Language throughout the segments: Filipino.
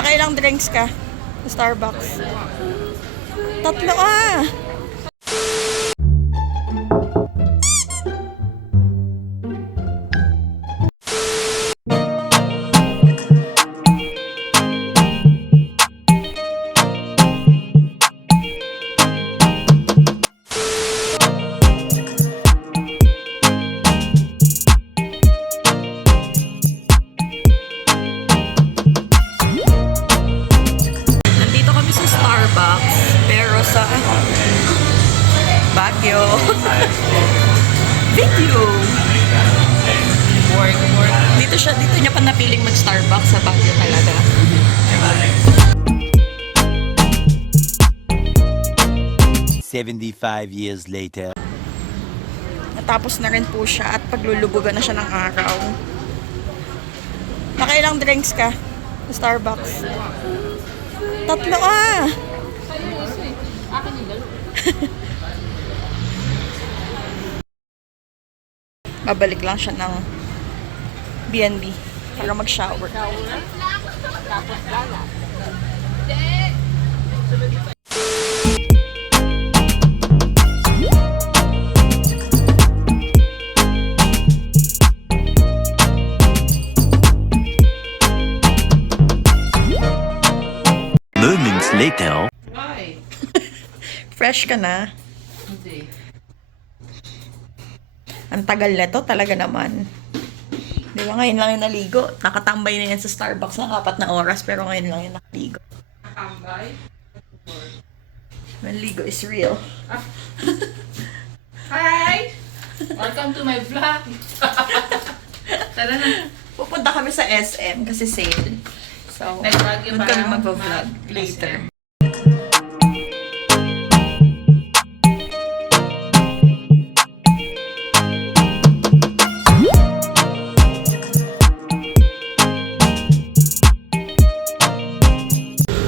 Nakailang drinks ka sa Starbucks? Tatlo ah! Nandito kami sa Starbucks, pero sa Baguio. Video! Dito niya pa napiling mag-Starbucks sa Baguio talaga. "75 years later." Natapos na rin po siya at paglulubugan na siya ng araw. Nakailang drinks ka sa Starbucks? Tatlo ah! Babalik lang siya ng B&B para mag-shower. Tapos lala. Moments later. Ay, Fresh ka na. hindi. Ang tagal na to talaga naman. Di ba ngayon lang yung naligo? Nakatambay na yan sa Starbucks ng 4 na oras pero ngayon lang yung nakaligo. Nakambay. Maligo is real. Hi! Welcome to my vlog. Tara na. Pupunta kami sa SM kasi sale. So, Nag-Baguio doon ba? kami mag-vlog later.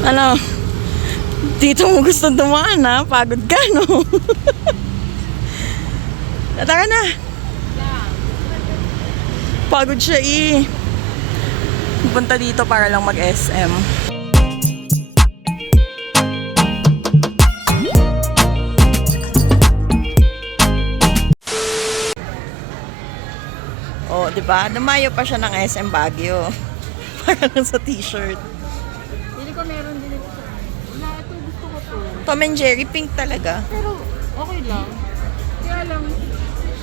Ano? Dito mo gusto dumaan ha? Pagod ka, no? Tara na. Pagod siya eh. Punta dito para lang mag-SM. Oh, 'di ba? Namayo pa siya ng SM Baguio. Para lang sa t-shirt. Hindi ko meron din ito. Wala, ito gusto ko to. Tom and Jerry pink talaga. Pero okay lang. Kaya lang.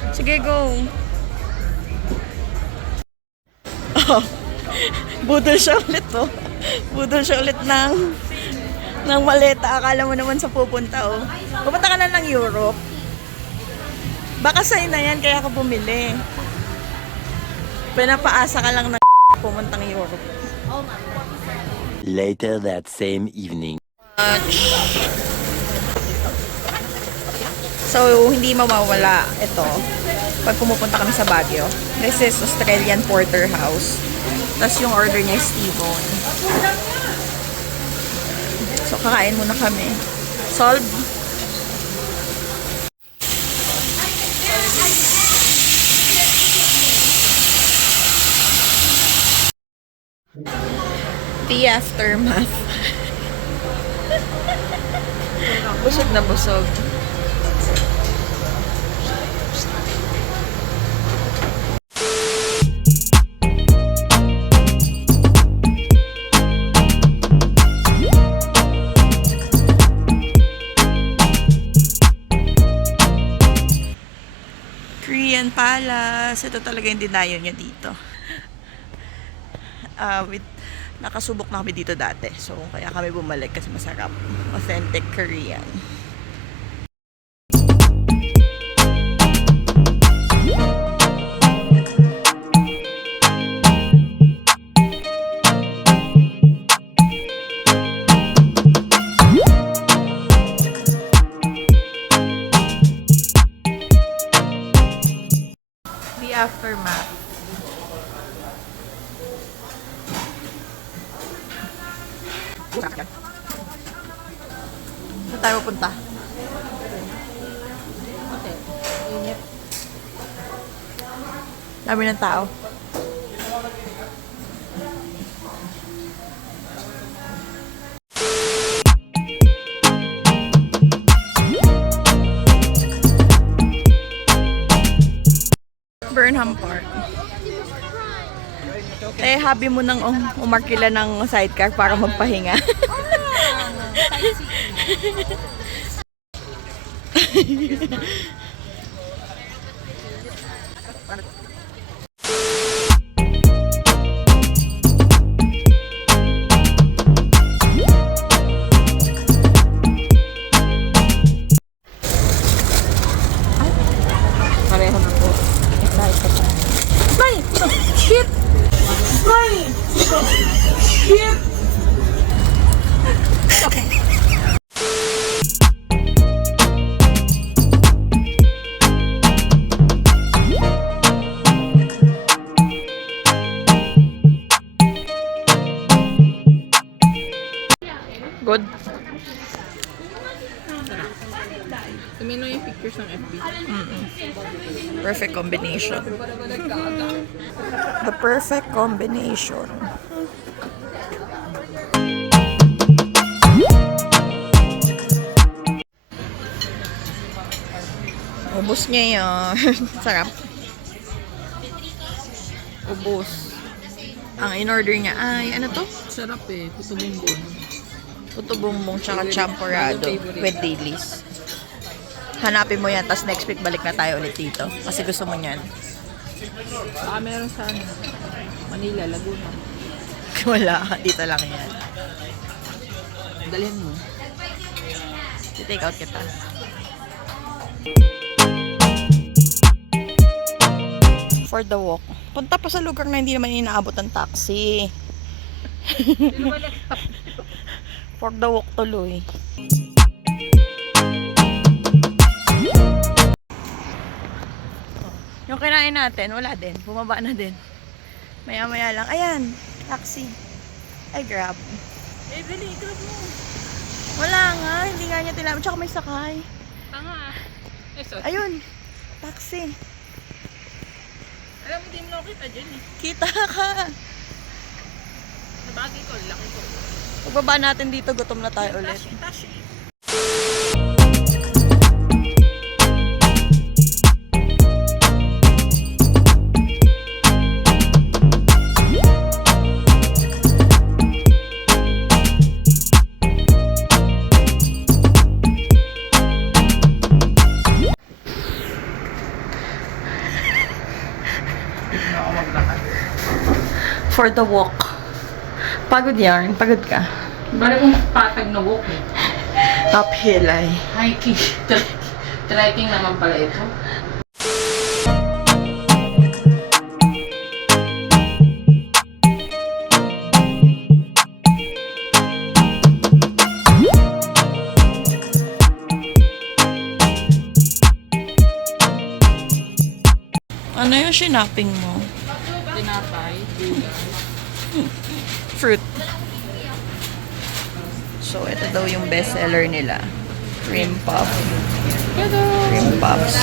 Sige, go. Oh, budol siya ulit oh. Budol siya ulit ng maleta. Akala mo naman sa pupunta oh. Pupunta ka na ng Europe. Baka sa'yo na yan kaya ka bumili. Pinapaasa ka lang na pumuntang Europe. Later that same evening. So, hindi mawawala ito pag pumupunta kami sa Baguio. This is Australian Porterhouse. Tapos yung order niya is T-bone. So, kakain muna kami. Solve. The aftermath. Busog na busog. Korean Palace. Ito talaga yung dinayo niya dito. Nakasubok na kami dito dati. So, kaya kami bumalik kasi masarap. Authentic Korean. The aftermath. Saan tayo pupunta? Okay. Init. Dami ng tao. Burnham Park. Hobby mo nang umarkila ng sidecar para magpahinga. Pareho na po. Excited ka pa. Nay! Shit! Nay! Shit! Good. Tumino yung pictures ng FB. Perfect combination. The perfect combination. Ubus niya yun. Sarap. Ubus. Ang in-order niya ay, ano to? Sarap eh. Puto bumbong. Puto bumbong tsaka champurrado with dilis. Hanapin mo yan, tapos next week balik na tayo ulit dito. Kasi gusto mo niyan. Baka meron sa Manila, Laguna. Wala, dito lang yan. Dalhin mo. I-take out kita. For the walk. Punta pa sa lugar na hindi naman inaabot ng taxi. For the walk tuloy. Yung kinain natin, wala din. Bumaba na din. Maya-maya lang. Ayan, taxi. Ay, grab. Eh, dali, grab mo. Wala nga, hindi nga niya tinapos. Tsaka may sakay. Tanga. Eh, so, Ayun, taxi. alam mo, di mo kita dyan eh. Kita ka. Nabagi ko, laki ko. Pagbaba natin dito, gutom na tayo ulit. Tashi. For the walk. Pagod yarn. Pagod ka. Balik kong patag na walk eh. Uphill ay. Hiking. Trekking naman pala ito. Ano yung shinaping mo? Tinapay. Fruit. So, ito daw yung best seller nila. Cream puff. Cream puffs.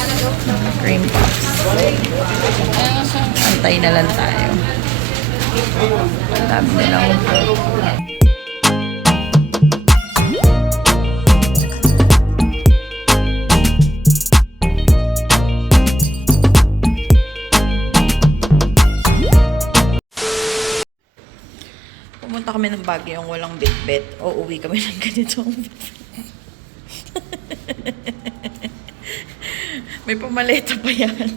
Cream puffs. Antay na lang tayo. Ang dami nilang pumunta kami ng Baguio yung walang bitbit. O uwi kami ng ganitong bitbit. May pamaleta pa yan.